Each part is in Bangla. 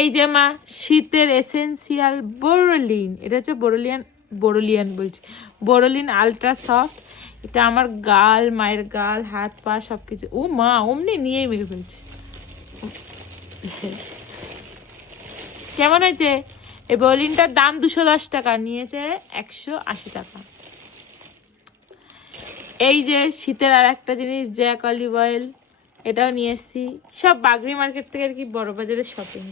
এই যে মা শীতের এসেন্সিয়াল বোরোলিন, এটা হচ্ছে বোরোলিয়ান বলছি, বোরোলিন আলট্রা সফট। এটা আমার গাল, মায়ের গাল, হাত পা সবকিছু। ও মা অমনি নিয়েই মেরে ফেলছে। কেমন হয়েছে? এই বোরোলিনটার দাম 210 টাকা, নিয়েছে 180 টাকা। এই যে শীতের আর একটা জিনিস, জ্যাক অলিভ অয়েল, এটাও নিয়ে এসেছি। সব বাগরি মার্কেট থেকে আর কি, বড় বাজারের শপিং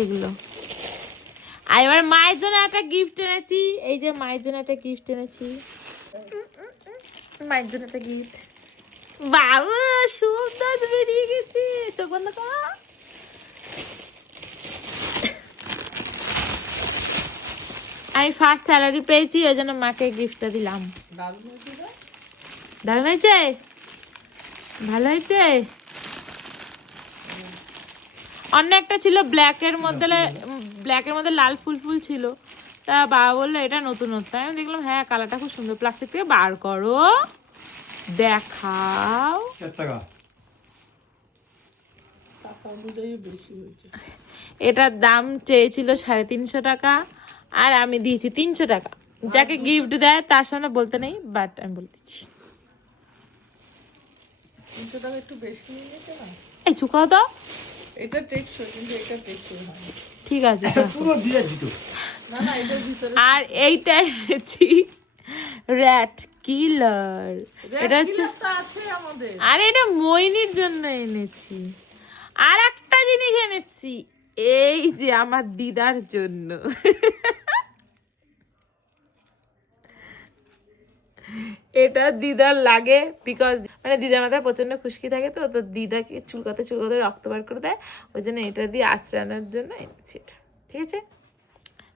এগুলো। আর এবার মায়ের জন্য একটা গিফট এনেছি। এই যে মায়ের জন্য একটা গিফট এনেছি, মায়ের জন্য একটা গিফট। বাবা সুন্দর বেরিয়ে গেছে, চোখ বন্ধ কর। আমি ফার্স্ট স্যালারি পেয়েছি, ওই জন্য মাকে গিফটটা দিলাম। দারুণ হয়েছে, ভালো হয়েছে। অন্য একটা ছিল ব্ল্যাকের মধ্যে লাল ফুল ফুল ছিল, তা বাবা বললো এটা নতুনত্ব। আমি দেখলাম হ্যাঁ কালারটা খুব সুন্দর। প্লাস্টিক থেকে বার করো, দেখাও। এটার দাম চেয়েছিল 350 টাকা, আর আমি দিয়েছি 300 টাকা। যাকে গিফট দেয় তার সামনে বলতে নেই, বাট আমি বলে দিচ্ছি। 300 টাকা একটু বেশি নিয়ে নিতে না? এই চুকাও তো, এটা টেকসই, কিন্তু এটা টেকসই হয় না। ঠিক আছে। পুরো দিয়ে দিত না, না এটার ভিতরে। আর এইটা এনেছি র্যাট কিলার। এটা হচ্ছে আছে আমাদের। আর এটা মইনির জন্য এনেছি। আর একটা জিনিস এনেছি, এই যে আমার দিদার জন্য। এটা দিদার লাগে, বিকজ মানে দিদার মাথায় প্রচন্ড খুশকি থাকে, তো তো দিদাকে চুলকাতে চুলকাতে রক্ত বার করে দেয়, ওই জন্য এটা দিয়ে আঁচড়ানোর জন্য এনেছি এটা। ঠিক আছে,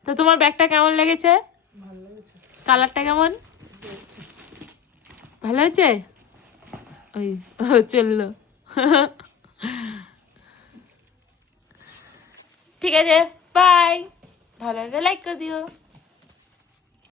তো তোমার ব্যাগটা কেমন লেগেছে? ভালো লেগেছে। কালারটা কেমন? ভালো হয়েছে? ওই চললো। ঠিক আছে, বাই। ভালো লাগলে লাইক করে দিও।